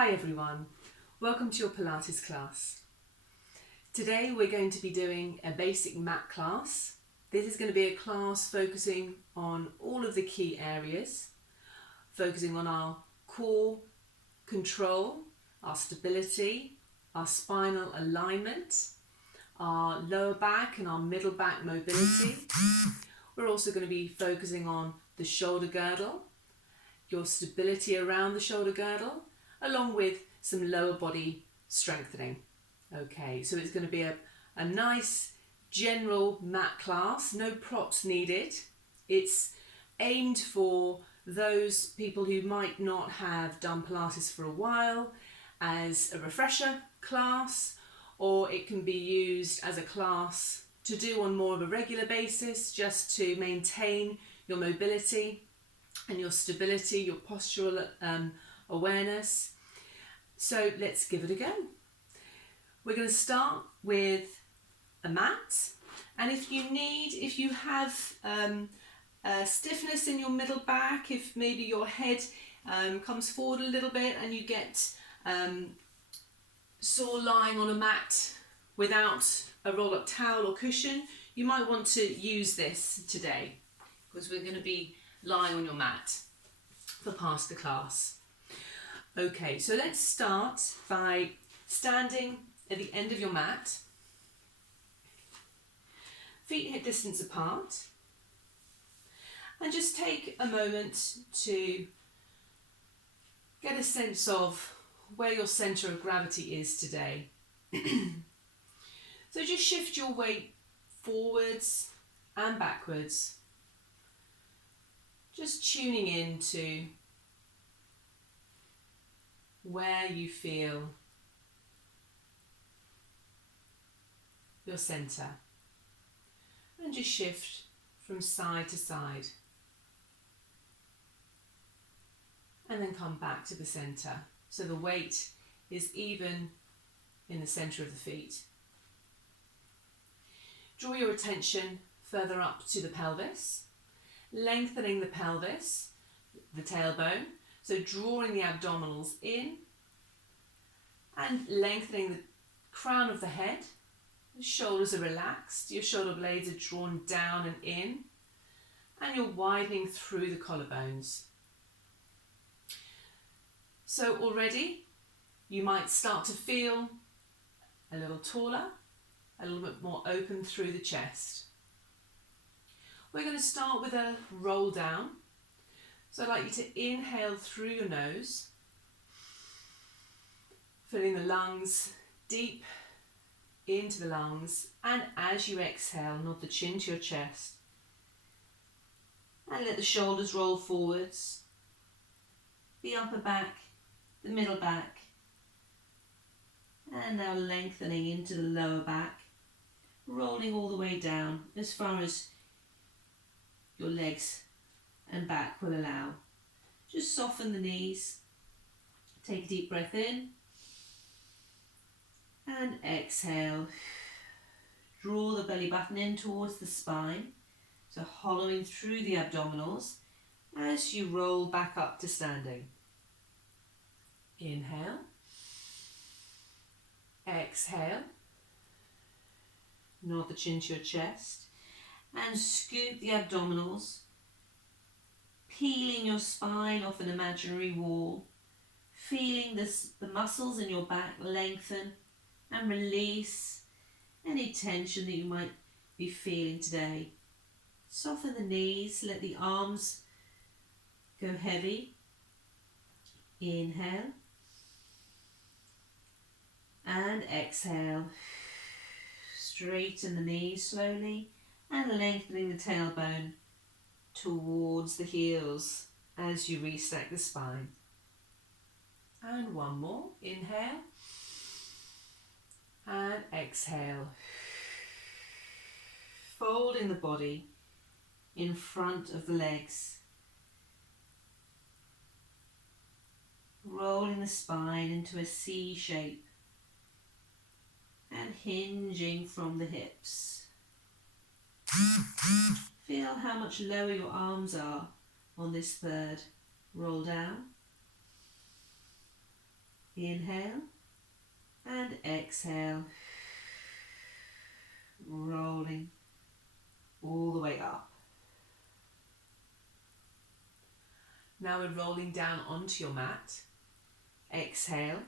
Hi everyone, welcome to your Pilates class. Today we're going to be doing a basic mat class. This is going to be a class focusing on all of the key areas, focusing on our core control, our stability, our spinal alignment, our lower back and our middle back mobility. We're also going to be focusing on the shoulder girdle, your stability around the shoulder girdle, along with some lower body strengthening. Okay, so it's going to be a nice general mat class, no props needed. It's aimed for those people who might not have done Pilates for a while as a refresher class, or it can be used as a class to do on more of a regular basis, just to maintain your mobility and your stability, your postural awareness. So let's give it a go. We're going to start with a mat, and if you have stiffness in your middle back, if maybe your head comes forward a little bit and you get sore lying on a mat without a roll-up towel or cushion, you might want to use this today, because we're going to be lying on your mat for past the class. Okay, so let's start by standing at the end of your mat, feet hip distance apart, and just take a moment to get a sense of where your centre of gravity is today. So just shift your weight forwards and backwards, just tuning into where you feel your centre, and just shift from side to side and then come back to the centre, so the weight is even in the centre of the feet. Draw your attention further up to the pelvis, lengthening the pelvis, the tailbone, so drawing the abdominals in and lengthening the crown of the head. The shoulders are relaxed, your shoulder blades are drawn down and in, and you're widening through the collarbones. So already you might start to feel a little taller, a little bit more open through the chest. We're going to start with a roll down. So I'd like you to inhale through your nose, filling the lungs deep into the lungs, and as you exhale, nod the chin to your chest and let the shoulders roll forwards, the upper back, the middle back, and now lengthening into the lower back, rolling all the way down as far as your legs and back will allow. Just soften the knees, take a deep breath in and exhale. Draw the belly button in towards the spine, so hollowing through the abdominals as you roll back up to standing. Inhale, exhale, nod the chin to your chest and scoop the abdominals, peeling your spine off an imaginary wall, feeling the muscles in your back lengthen and release any tension that you might be feeling today. Soften the knees, let the arms go heavy. Inhale and exhale. Straighten the knees slowly and lengthening the tailbone towards the heels as you restack the spine. And one more. Inhale and exhale. Folding the body in front of the legs. Rolling the spine into a C shape and hinging from the hips. Feel how much lower your arms are on this third roll down. Inhale and exhale, rolling all the way up. Now we're rolling down onto your mat. Exhale,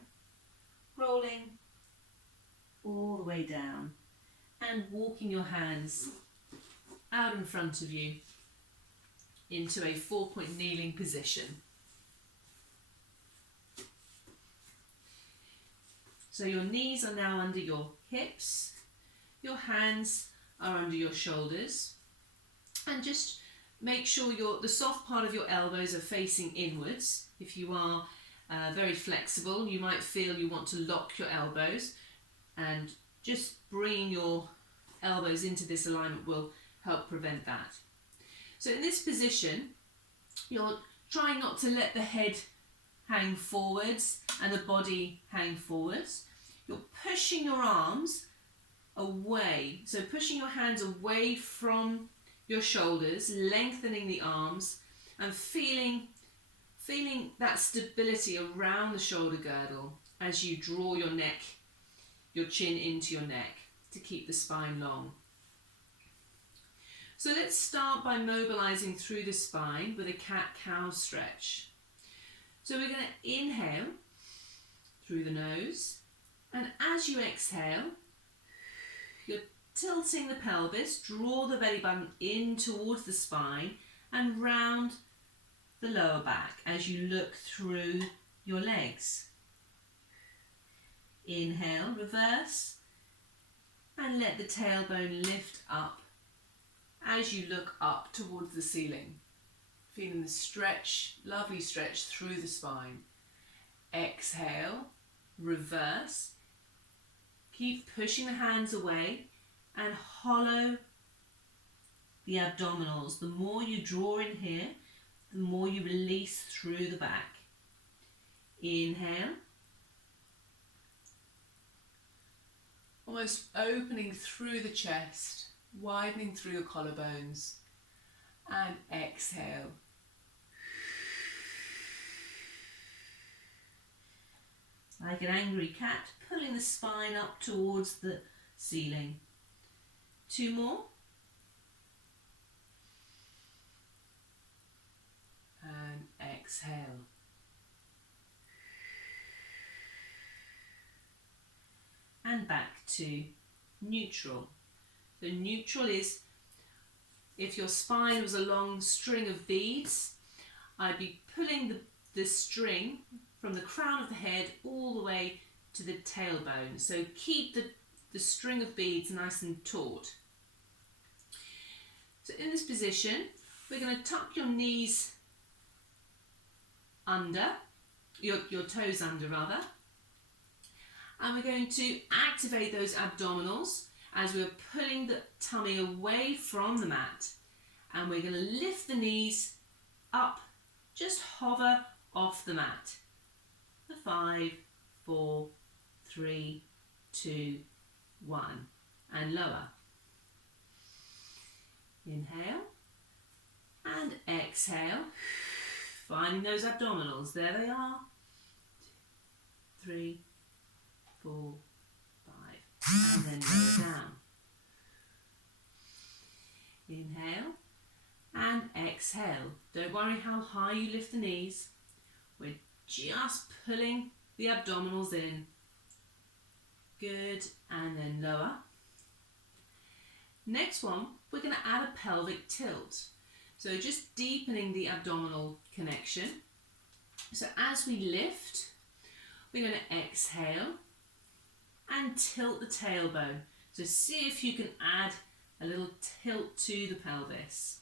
rolling all the way down and walking your hands out in front of you into a 4-point kneeling position. So your knees are now under your hips, your hands are under your shoulders, and just make sure the soft part of your elbows are facing inwards. If you are very flexible, you might feel you want to lock your elbows, and just bringing your elbows into this alignment will help prevent that. So in this position, you're trying not to let the head hang forwards and the body hang forwards. You're pushing your arms away, so pushing your hands away from your shoulders, lengthening the arms and feeling that stability around the shoulder girdle as you draw your chin into your neck to keep the spine long. So let's start by mobilizing through the spine with a cat-cow stretch. So we're going to inhale through the nose, and as you exhale, you're tilting the pelvis, draw the belly button in towards the spine and round the lower back as you look through your legs. Inhale, reverse, and let the tailbone lift up as you look up towards the ceiling. Feeling the stretch, lovely stretch through the spine. Exhale, reverse. Keep pushing the hands away and hollow the abdominals. The more you draw in here, the more you release through the back. Inhale. Almost opening through the chest, widening through your collarbones. And exhale. Like an angry cat, pulling the spine up towards the ceiling. 2 more. And exhale. And back to neutral. So neutral is, if your spine was a long string of beads, I'd be pulling the string from the crown of the head all the way to the tailbone. So keep the string of beads nice and taut. So in this position, we're going to tuck your knees under, your toes under rather, and we're going to activate those abdominals as we're pulling the tummy away from the mat, and we're going to lift the knees up, just hover off the mat. 5, 4, 3, 2, 1, and lower. Inhale and exhale, finding those abdominals. There they are. 2, 3, 4, 5, and then lower down. Inhale and exhale. Don't worry how high you lift the knees. We're just pulling the abdominals in. Good, and then lower. Next one, we're going to add a pelvic tilt. So just deepening the abdominal connection. So as we lift, we're going to exhale and tilt the tailbone. So see if you can add a little tilt to the pelvis.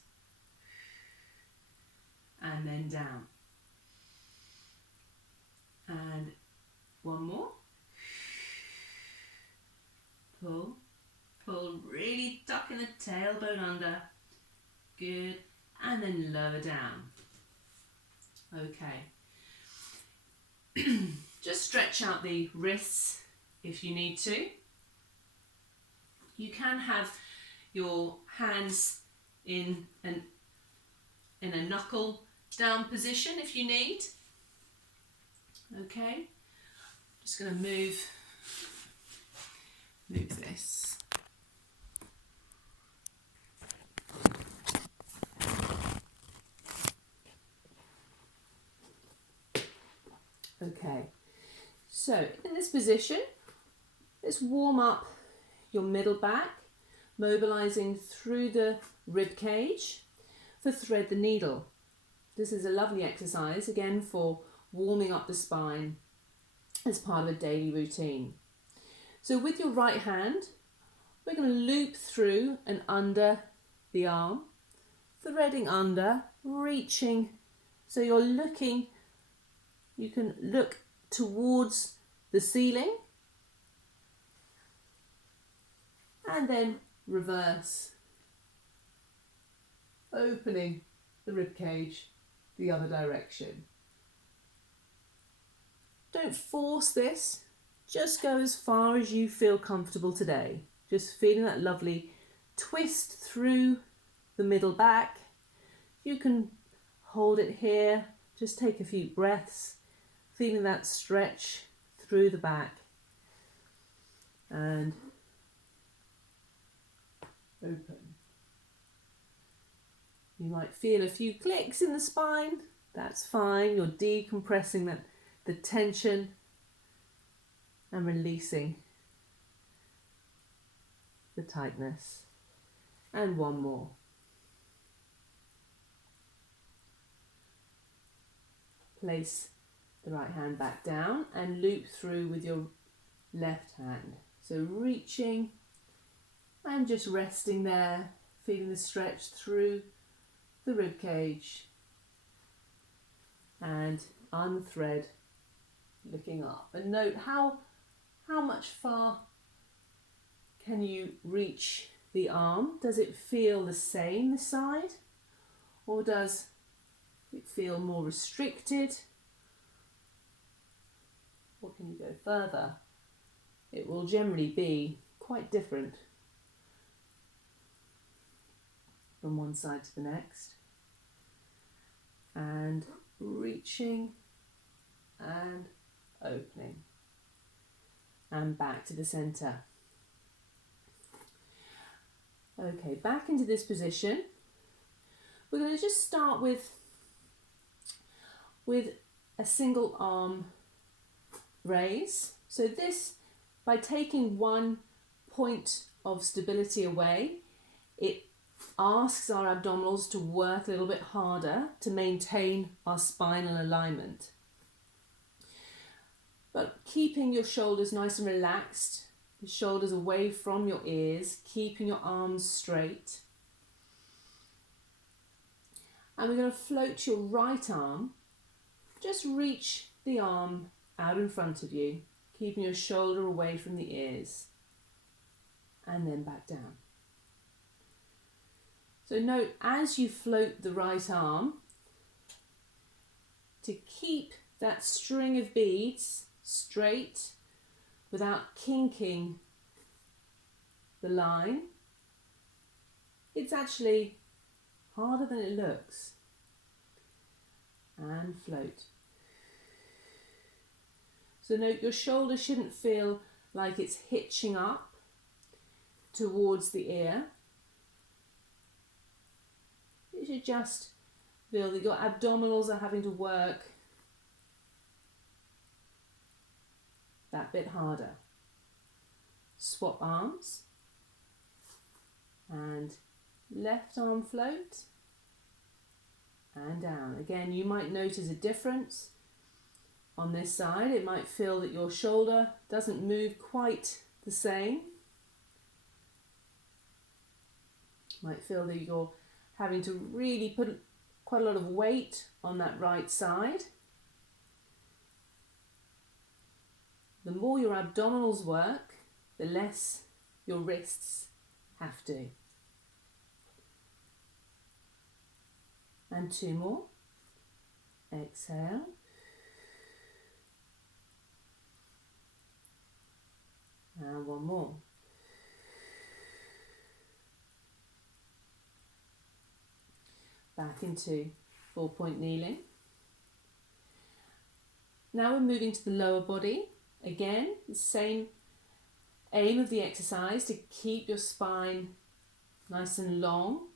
And then down. And 1 more. Pull, pull, really tucking the tailbone under. Good, and then lower down. Okay. Just stretch out the wrists if you need to. You can have your hands in a knuckle down position if you need. Okay. just going to move this. Okay, so in this position, let's warm up your middle back, mobilizing through the rib cage for thread the needle. This is a lovely exercise, again, for warming up the spine as part of a daily routine. So with your right hand, we're going to loop through and under the arm, threading under, reaching. So you can look towards the ceiling and then reverse, opening the rib cage the other direction. Don't force this, just go as far as you feel comfortable today. Just feeling that lovely twist through the middle back. You can hold it here, just take a few breaths, feeling that stretch through the back. And open. You might feel a few clicks in the spine. That's fine. You're decompressing the tension and releasing the tightness. And one more. Place the right hand back down and loop through with your left hand. So reaching and just resting there, feeling the stretch through the rib cage, and unthread, looking up. And note how much far can you reach the arm? Does it feel the same this side, or does it feel more restricted? Or can you go further? It will generally be quite different from one side to the next. And reaching and opening. And back to the centre. Okay, back into this position. We're going to just start with a single arm raise. So this, by taking one point of stability away, it asks our abdominals to work a little bit harder to maintain our spinal alignment. But keeping your shoulders nice and relaxed, the shoulders away from your ears, keeping your arms straight. And we're going to float your right arm. Just reach the arm out in front of you, keeping your shoulder away from the ears. And then back down. So note, as you float the right arm, to keep that string of beads straight without kinking the line, it's actually harder than it looks. And float. So note, your shoulder shouldn't feel like it's hitching up towards the ear. You should just feel that your abdominals are having to work that bit harder. Swap arms. And left arm float. And down. Again, you might notice a difference on this side. It might feel that your shoulder doesn't move quite the same. Might feel that you're having to really put quite a lot of weight on that right side. The more your abdominals work, the less your wrists have to. And two more. Exhale. And one more. Back into 4-point kneeling. Now we're moving to the lower body. Again, the same aim of the exercise to keep your spine nice and long.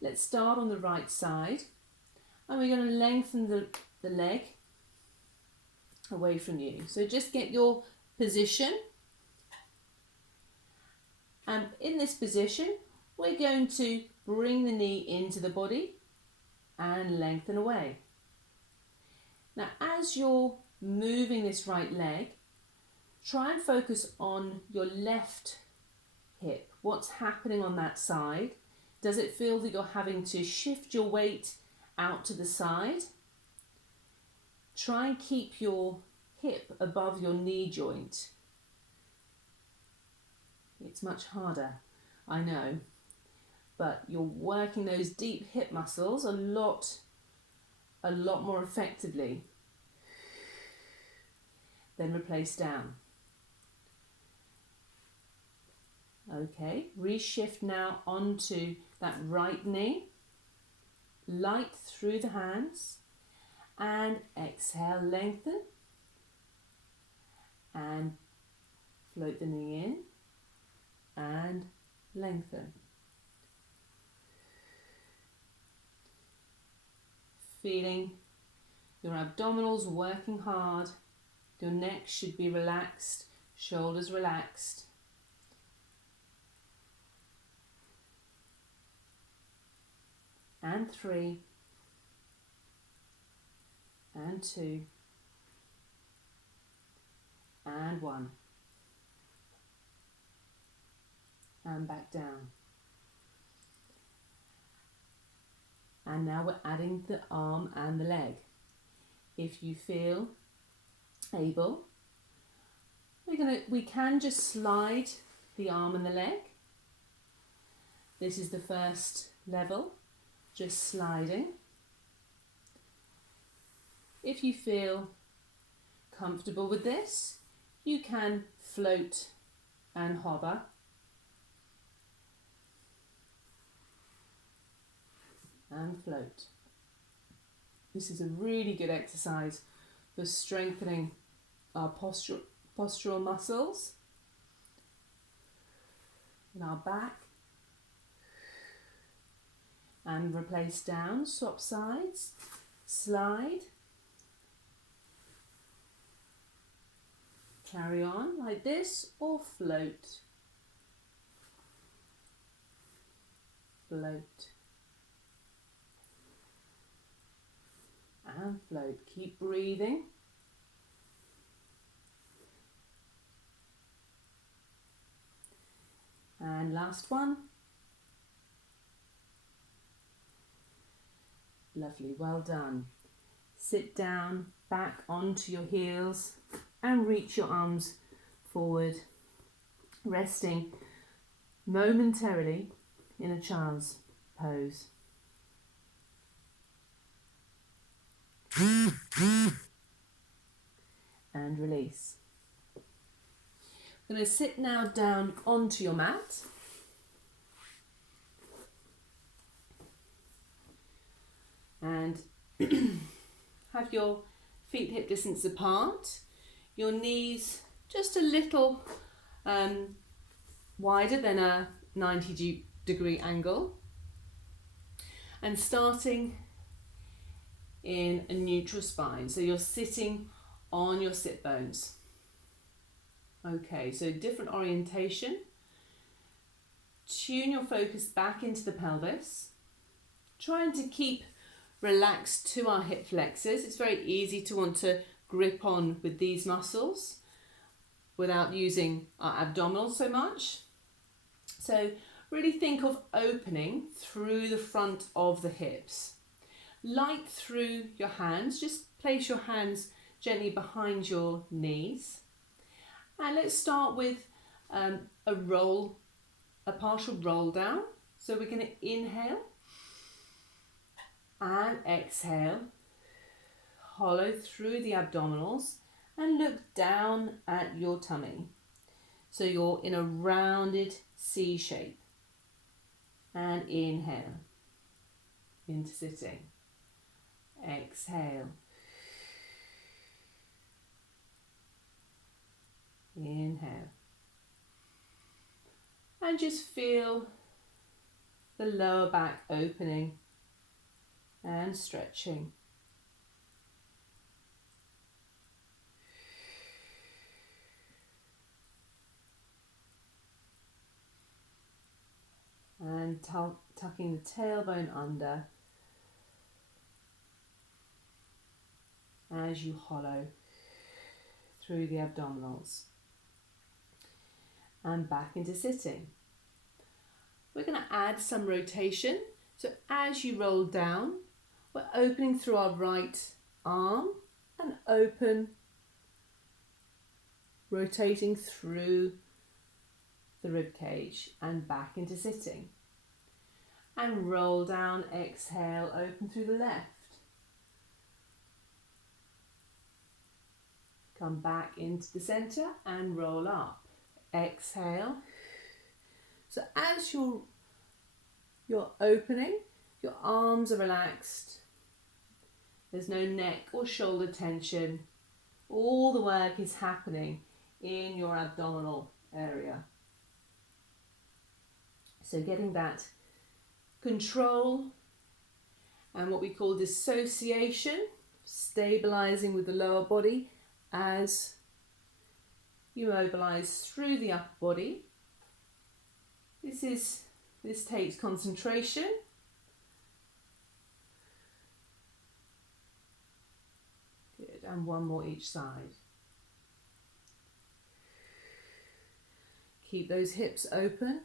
Let's start on the right side, and we're going to lengthen the leg away from you. So just get your position, and in this position we're going to bring the knee into the body and lengthen away. Now as you're moving this right leg, try and focus on your left hip. What's happening on that side? Does it feel that you're having to shift your weight out to the side? Try and keep your hip above your knee joint. It's much harder, I know, but you're working those deep hip muscles a lot more effectively. Then replace down. Okay, reshift now onto that right knee, light through the hands, and exhale, lengthen, and float the knee in, and lengthen. Feeling your abdominals working hard, your neck should be relaxed, shoulders relaxed. And 3, and 2, and 1, and back down. And now we're adding the arm and the leg. If you feel able, we can just slide the arm and the leg. This is the first level. Just sliding. If you feel comfortable with this, you can float and hover. And float. This is a really good exercise for strengthening our postural muscles in our back. And replace down, swap sides, slide, carry on like this, or float, float, and float. Keep breathing. And last one. Lovely, well done. Sit down, back onto your heels, and reach your arms forward, resting momentarily in a child's pose. And release. I'm going to sit now down onto your mat. And have your feet hip distance apart, your knees just a little wider than a 90-degree angle, and starting in a neutral spine. So you're sitting on your sit bones. Okay, so different orientation. Tune your focus back into the pelvis, trying to keep relaxed to our hip flexors. It's very easy to want to grip on with these muscles without using our abdominals so much. So really think of opening through the front of the hips. Light through your hands. Just place your hands gently behind your knees. And let's start with a partial roll down. So we're going to inhale and exhale, hollow through the abdominals, and look down at your tummy. So you're in a rounded C shape. And inhale into sitting. Exhale. and just feel the lower back opening and stretching. And tucking the tailbone under as you hollow through the abdominals. And back into sitting. We're going to add some rotation. So as you roll down, we're opening through our right arm and open, rotating through the rib cage and back into sitting. And roll down, exhale, open through the left. Come back into the center and roll up. Exhale. So as you're opening, your arms are relaxed. There's no neck or shoulder tension. All the work is happening in your abdominal area. So getting that control and what we call dissociation, stabilizing with the lower body as you mobilize through the upper body. This takes concentration. Good, and one more each side. Keep those hips open.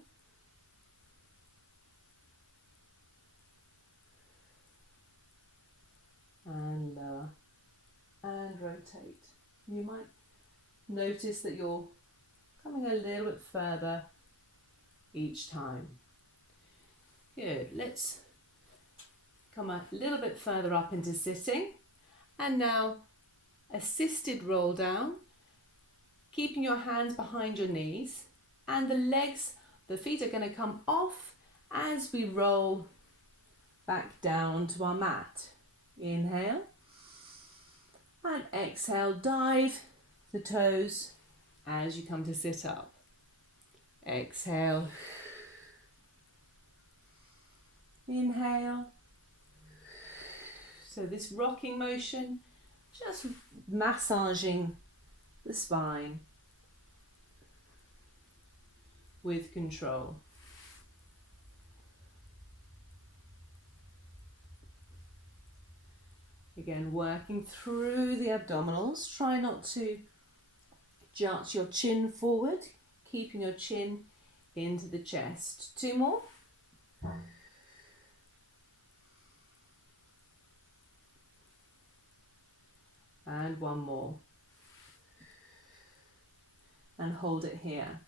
And lower and rotate. You might notice that you're coming a little bit further each time. Good, let's come a little bit further up into sitting, and now assisted roll down, keeping your hands behind your knees, and the feet are going to come off as we roll back down to our mat. Inhale and exhale, dive the toes as you come to sit up. Exhale. Inhale. So this rocking motion, just massaging the spine with control. Again, working through the abdominals. Try not to jut your chin forward, keeping your chin into the chest. 2 more. And 1 more. And hold it here.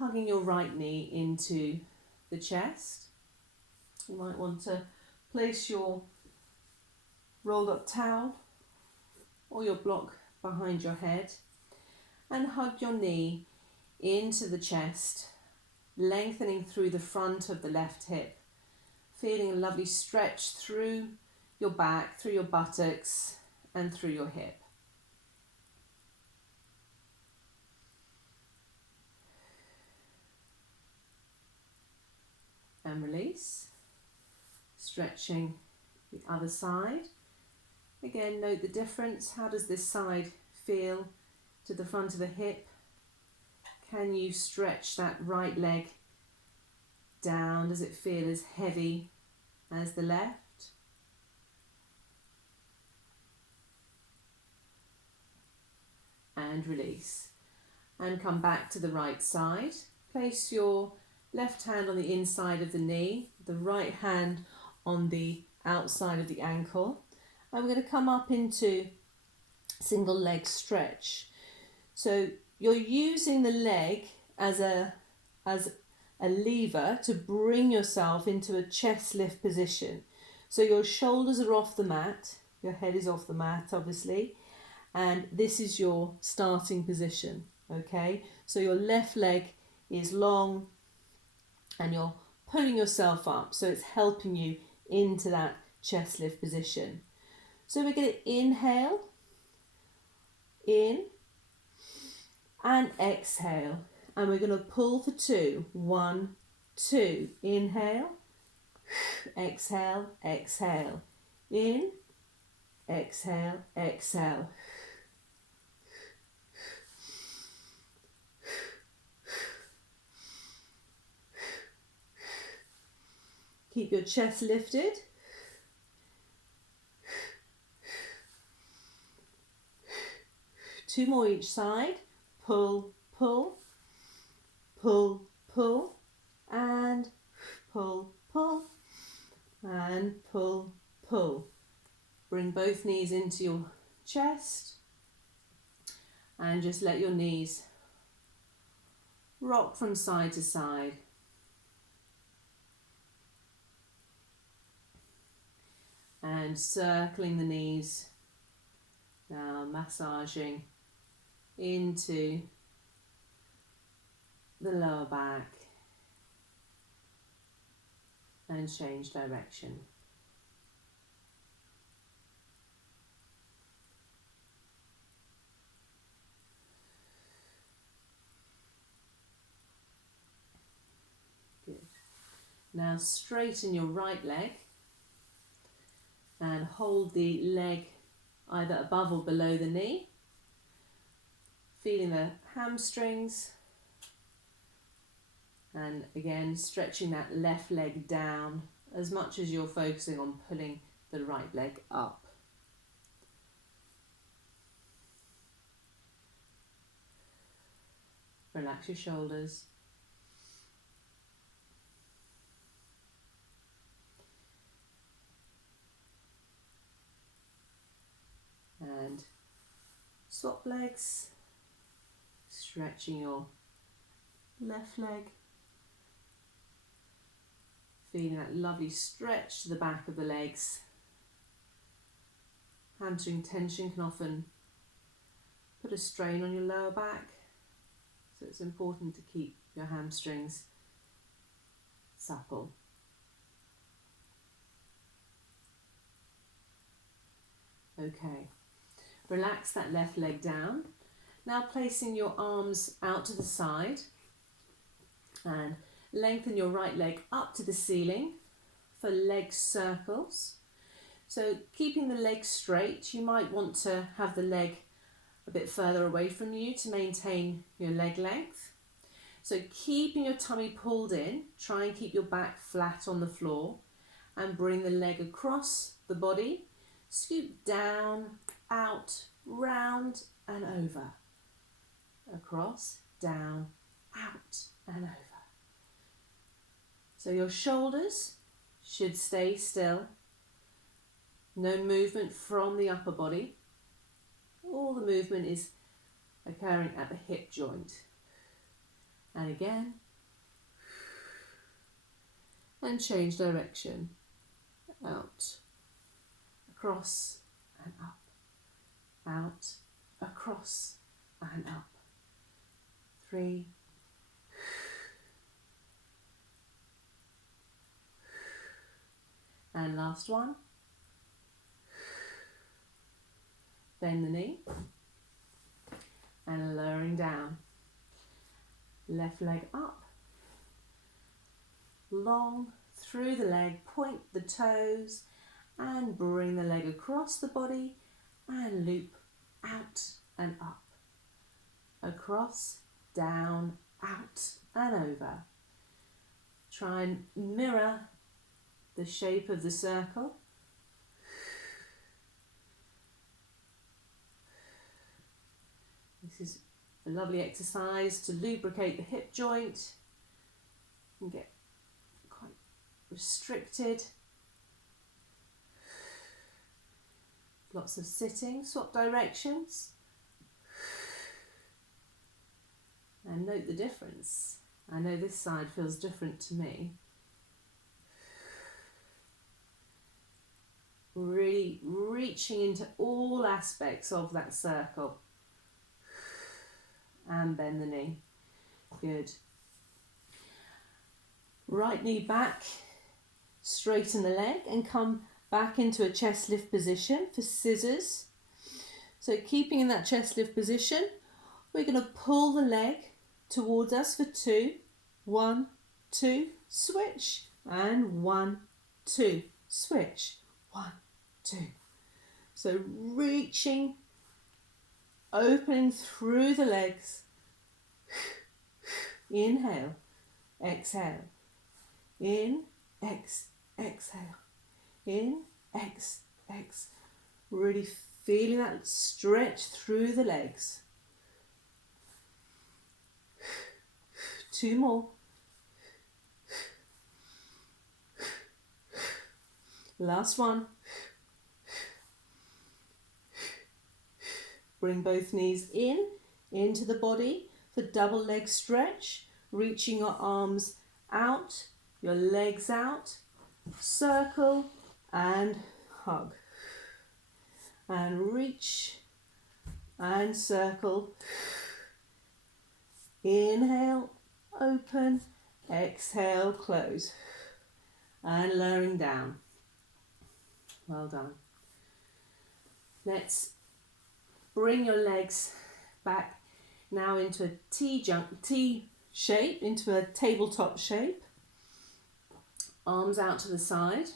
Hugging your right knee into the chest. You might want to place your rolled up towel or your block behind your head and hug your knee into the chest, lengthening through the front of the left hip, feeling a lovely stretch through your back, through your buttocks and through your hip. And release, stretching the other side. Again, note the difference. How does this side feel to the front of the hip? Can you stretch that right leg down? Does it feel as heavy as the left? And release. And come back to the right side. Place your left hand on the inside of the knee, the right hand on the outside of the ankle. And we're going to come up into single leg stretch. So you're using the leg as a lever to bring yourself into a chest lift position. So your shoulders are off the mat, your head is off the mat obviously, and this is your starting position, okay? So your left leg is long and you're pulling yourself up, so it's helping you into that chest lift position. So we're going to inhale, in, and exhale. And we're going to pull for 2. 1, 2. Inhale, exhale, exhale. In, exhale, exhale. Keep your chest lifted. Two more each side. Pull, pull, pull, pull, and pull, pull, and pull, pull. Bring both knees into your chest and just let your knees rock from side to side. And circling the knees, now massaging into the lower back and change direction. Good. Now straighten your right leg and hold the leg either above or below the knee. Feeling the hamstrings. And again, stretching that left leg down as much as you're focusing on pulling the right leg up. Relax your shoulders. And swap legs, stretching your left leg, feeling that lovely stretch to the back of the legs. Hamstring tension can often put a strain on your lower back, so it's important to keep your hamstrings supple. Okay. Relax that left leg down. Now placing your arms out to the side and lengthen your right leg up to the ceiling for leg circles. So keeping the leg straight, you might want to have the leg a bit further away from you to maintain your leg length. So keeping your tummy pulled in, try and keep your back flat on the floor and bring the leg across the body. Scoop down, out, round and over. Across, down, out and over. So your shoulders should stay still. No movement from the upper body. All the movement is occurring at the hip joint. And again. And change direction. Out, across and up. Out, across and up. 3. And last one. Bend the knee and lowering down. Left leg up. Long through the leg, point the toes and bring the leg across the body and loop out and up. Across, down, out and over. Try and mirror the shape of the circle. This is a lovely exercise to lubricate the hip joint and get quite restricted. Lots of sitting, swap directions. And note the difference. I know this side feels different to me. Really reaching into all aspects of that circle. And bend the knee. Good. Right knee back, straighten the leg and come back into a chest lift position for scissors. So keeping in that chest lift position, we're going to pull the leg towards us for 2. 1, 2, switch. And 1, 2, switch. 1, 2. So reaching, opening through the legs. Inhale, exhale. In, exhale. In, ex. Really feeling that stretch through the legs. 2 more. Last one. Bring both knees into the body for double leg stretch, reaching your arms out, your legs out, circle and hug. And reach and circle. Inhale, open, exhale, close. And lowering down. Well done. Let's bring your legs back now into a T shape, into a tabletop shape. Arms out to the side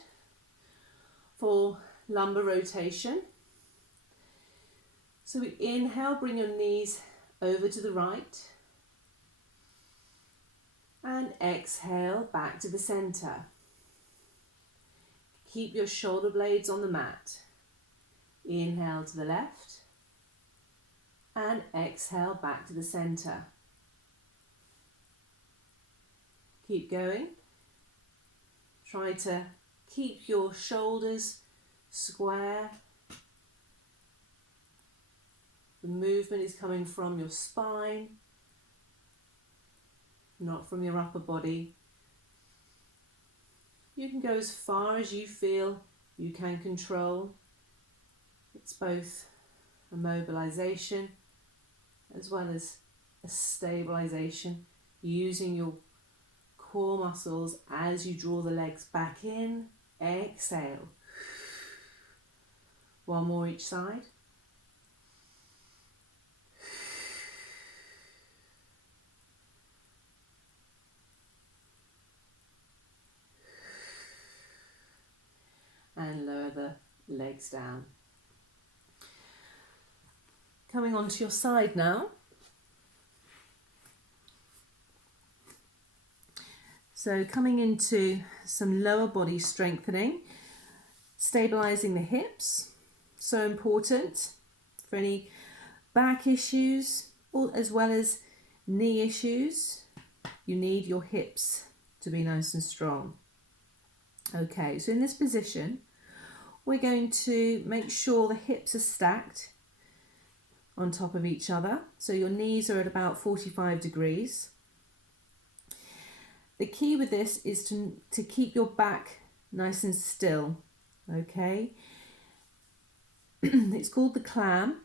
for lumbar rotation. So we inhale, bring your knees over to the right. And exhale back to the center. Keep your shoulder blades on the mat. Inhale to the left. And exhale back to the center. Keep going. Try to keep your shoulders square. The movement is coming from your spine, not from your upper body. You can go as far as you feel you can control. It's both a mobilization as well as a stabilization, using your core muscles as you draw the legs back in. Exhale. One more each side. And lower the legs down. Coming onto your side now. So coming into some lower body strengthening, stabilizing the hips, so important for any back issues as well as knee issues. You need your hips to be nice and strong. Okay, so in this position, we're going to make sure the hips are stacked on top of each other. So your knees are at about 45 degrees. The key with this is to keep your back nice and still, okay? It's called the clam.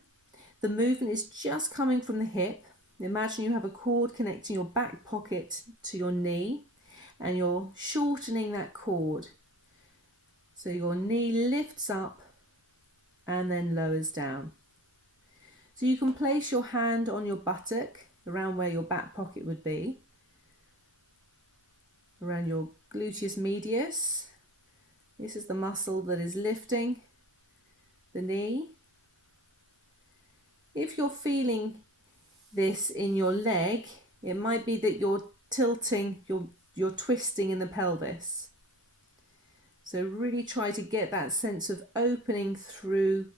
The movement is just coming from the hip. Imagine you have a cord connecting your back pocket to your knee and you're shortening that cord. So your knee lifts up and then lowers down. So you can place your hand on your buttock around where your back pocket would be, around your gluteus medius. This is the muscle that is lifting the knee. If you're feeling this in your leg, it might be that you're tilting, you're twisting in the pelvis. So really try to get that sense of opening through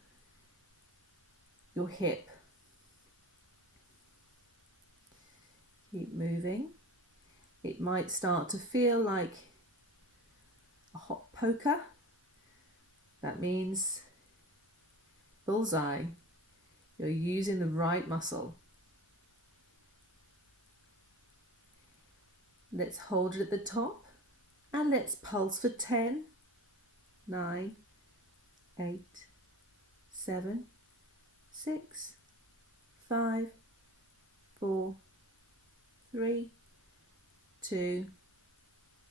your hip. Keep moving. It might start to feel like a hot poker. That means bullseye. You're using the right muscle. Let's hold it at the top and let's pulse for 10, 9, 8, 7, 6, 5, 4, 3, 2,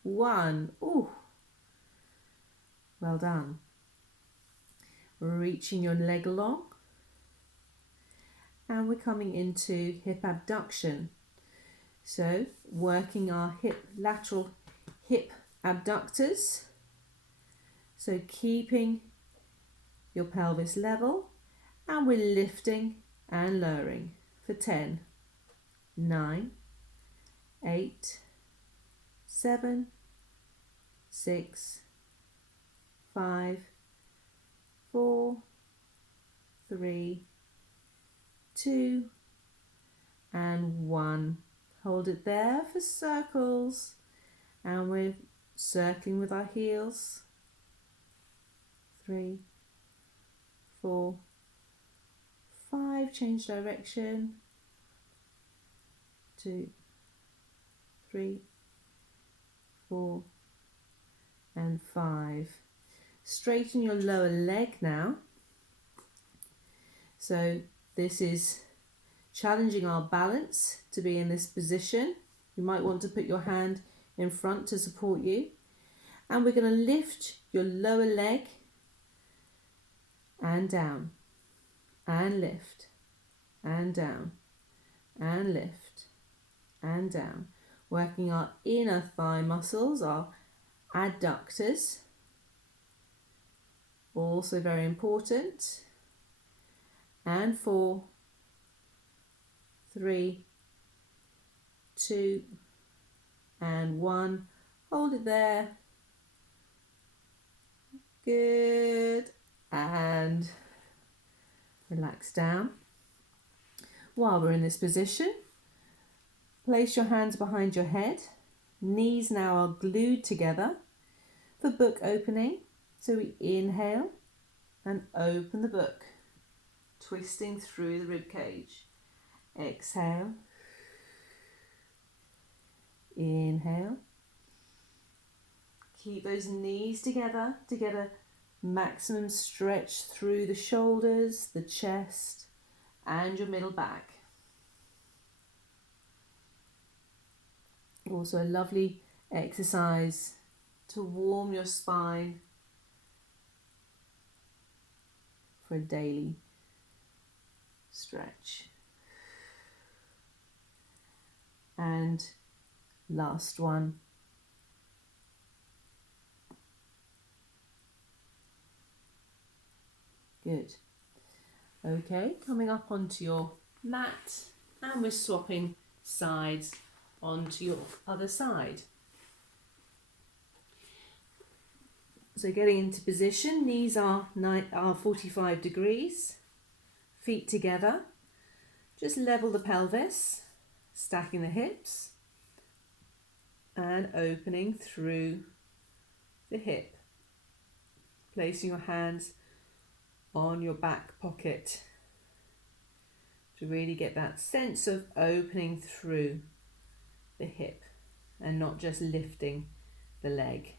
1. Ooh, well done. Reaching your leg along. And we're coming into hip abduction. So working our lateral hip abductors. So keeping your pelvis level, and we're lifting and lowering for 10, 9, 8, 7, 6, 5, 4, 3, 2, and 1. Hold it there for circles, and we're circling with our heels. 3, 4, 5, change direction. 2, 3, 4, and 5. Straighten your lower leg now. So this is challenging our balance to be in this position. You might want to put your hand in front to support you. And we're going to lift your lower leg and down, and lift, and down, and lift, and down. Working our inner thigh muscles, our adductors. Also very important. And 4, 3, 2, and 1. Hold it there. Good. And relax down. While we're in this position, place your hands behind your head. Knees now are glued together for book opening. So we inhale and open the book, twisting through the rib cage. Exhale. Inhale. Keep those knees together to get a maximum stretch through the shoulders, the chest, and your middle back. Also a lovely exercise to warm your spine for a daily stretch. And last one. Good. Okay, coming up onto your mat, and we're swapping sides onto your other side. So getting into position, knees are 45 degrees, feet together. Just level the pelvis, stacking the hips, and opening through the hip. Placing your hands on your back pocket to really get that sense of opening through the hip and not just lifting the leg.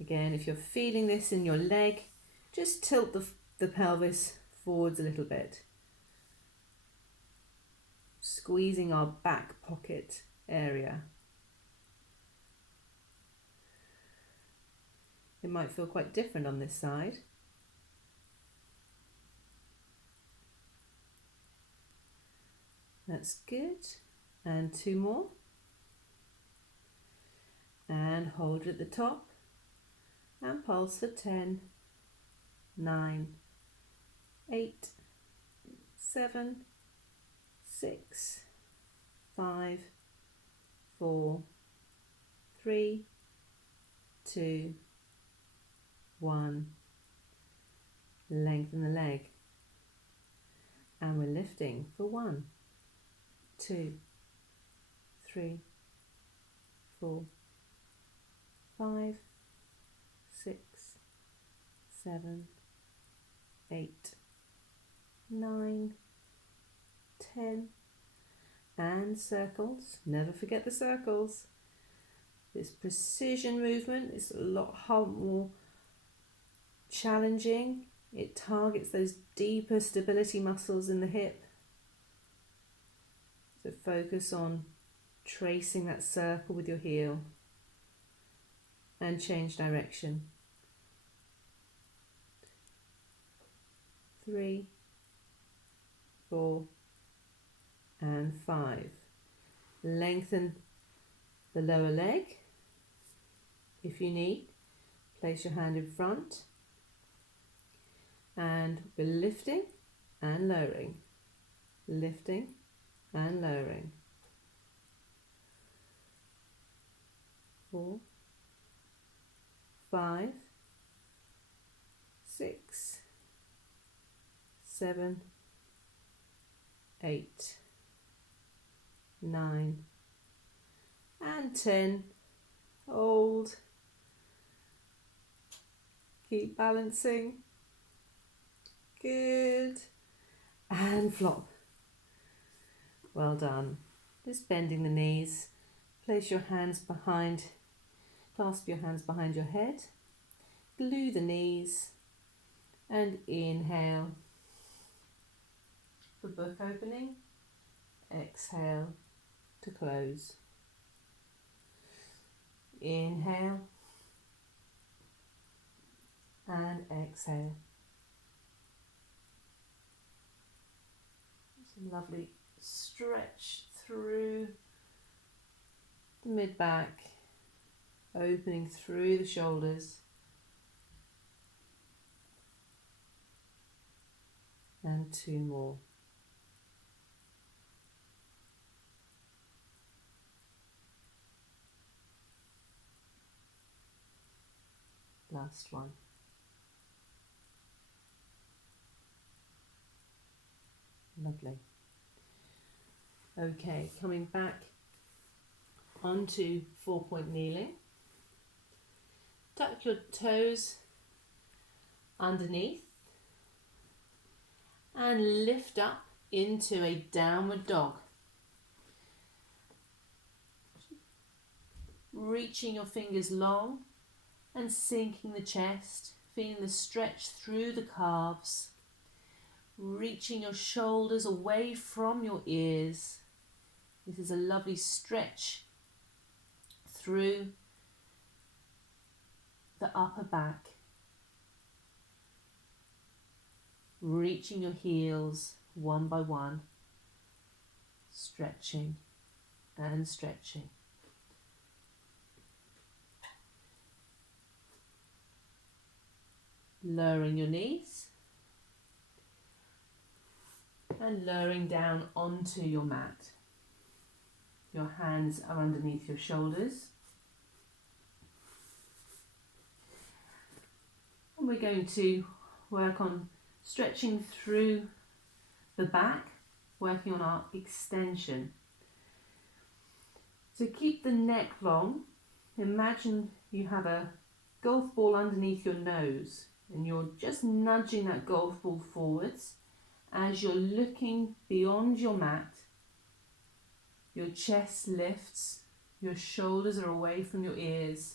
Again, if you're feeling this in your leg, just tilt the pelvis forwards a little bit, squeezing our back pocket area. It might feel quite different on this side. That's good. And 2 more. And hold it at the top. And pulse for 10, 9, 8, 7, 6, 5, 4, 3, 2, 1. Lengthen the leg. And we're lifting for 1, 2, 3, 4, 5, 6, 7, 8, 9, 10, and circles. Never forget the circles. This precision movement is a lot more challenging. It targets those deeper stability muscles in the hip. So focus on tracing that circle with your heel and change direction. 3, 4, and 5. Lengthen the lower leg if you need. Place your hand in front, and we're lifting and lowering, lifting and lowering. 4, 5, 6, 7, 8, 9 and 10. Hold. Keep balancing. Good. And flop. Well done. Just bending the knees. Place your hands behind, clasp your hands behind your head. Glue the knees and inhale for book opening. Exhale to close. Inhale and exhale. Some lovely stretch through the mid-back, opening through the shoulders. And 2 more. Last one. Lovely. Okay, coming back onto 4-point kneeling. Tuck your toes underneath and lift up into a downward dog. Reaching your fingers long and sinking the chest, feeling the stretch through the calves. Reaching your shoulders away from your ears. This is a lovely stretch through the upper back. Reaching your heels one by one. Stretching and stretching. Lowering your knees and lowering down onto your mat. Your hands are underneath your shoulders. And we're going to work on stretching through the back, working on our extension. So keep the neck long. Imagine you have a golf ball underneath your nose and you're just nudging that golf ball forwards as you're looking beyond your mat. Your chest lifts, your shoulders are away from your ears,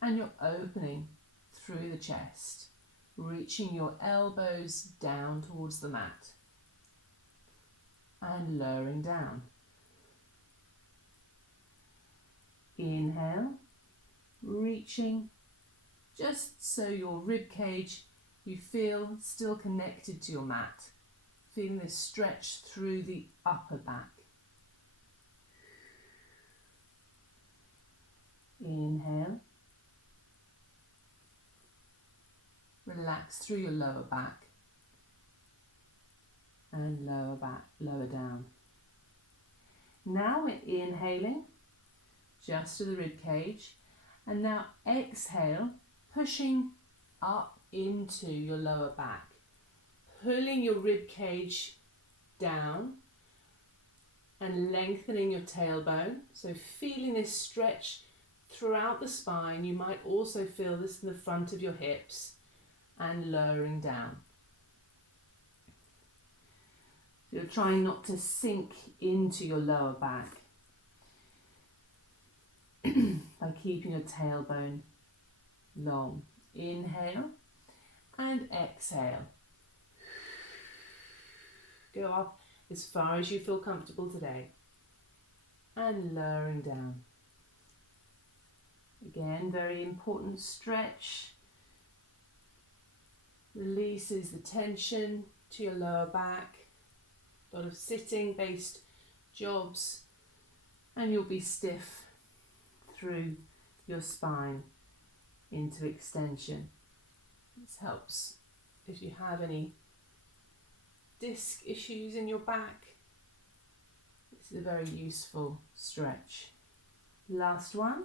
and you're opening through the chest, reaching your elbows down towards the mat and lowering down. Inhale, reaching just so your rib cage, you feel still connected to your mat, feeling this stretch through the upper back. Inhale. Relax through your lower back and lower back, lower down. Now we're inhaling just to the rib cage, and now exhale, pushing up into your lower back, pulling your rib cage down and lengthening your tailbone. So feeling this stretch throughout the spine. You might also feel this in the front of your hips and lowering down. You're trying not to sink into your lower back by keeping your tailbone long. Inhale and exhale. Go up as far as you feel comfortable today and lowering down. Again, very important stretch. Releases the tension to your lower back. A lot of sitting based jobs, and you'll be stiff through your spine into extension. This helps if you have any disc issues in your back. This is a very useful stretch. Last one.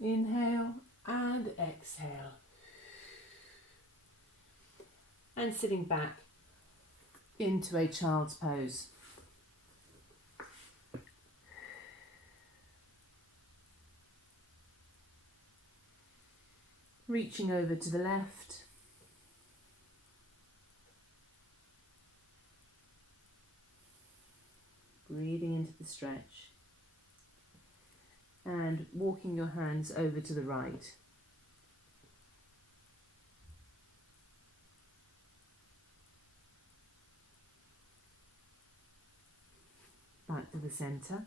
Inhale and exhale. And sitting back into a child's pose. Reaching over to the left. Breathing into the stretch. And walking your hands over to the right. Back to the centre.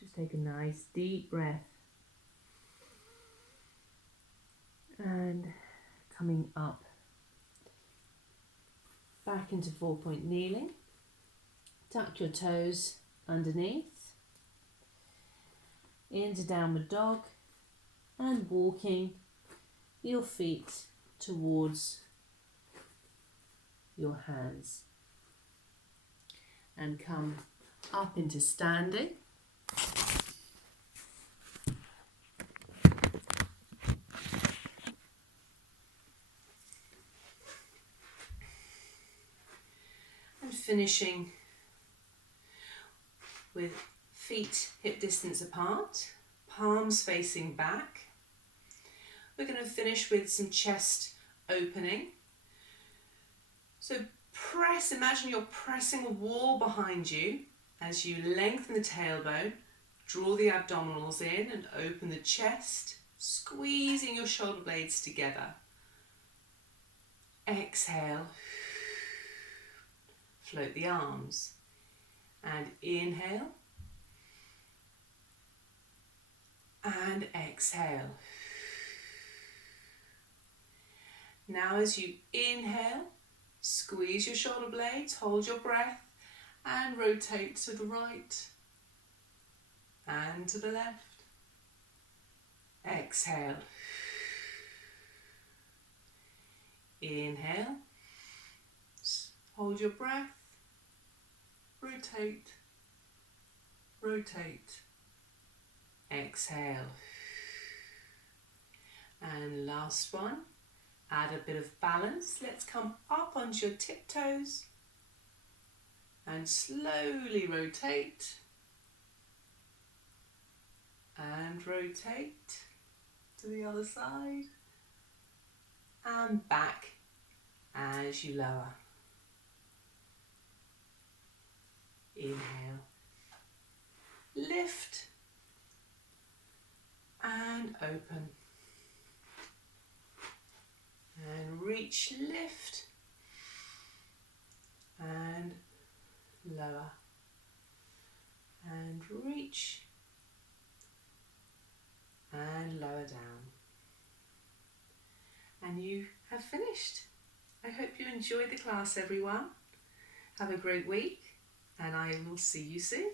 Just take a nice deep breath. And coming up. Back into 4-point kneeling. Tuck your toes underneath. Into downward dog. And walking your feet towards your hands. And come up into standing. And finishing with feet hip distance apart, palms facing back. We're going to finish with some chest opening. So imagine you're pressing a wall behind you as you lengthen the tailbone, draw the abdominals in and open the chest, squeezing your shoulder blades together. Exhale, float the arms, and inhale, and exhale. Now as you inhale, squeeze your shoulder blades, hold your breath, and rotate to the right and to the left. Exhale. Inhale, hold your breath, rotate, rotate. Exhale. And last one. Add a bit of balance. Let's come up onto your tiptoes and slowly rotate and rotate to the other side and back as you lower. Inhale, lift and open. And reach, lift, and lower, and reach, and lower down. And you have finished. I hope you enjoyed the class, everyone. Have a great week, and I will see you soon.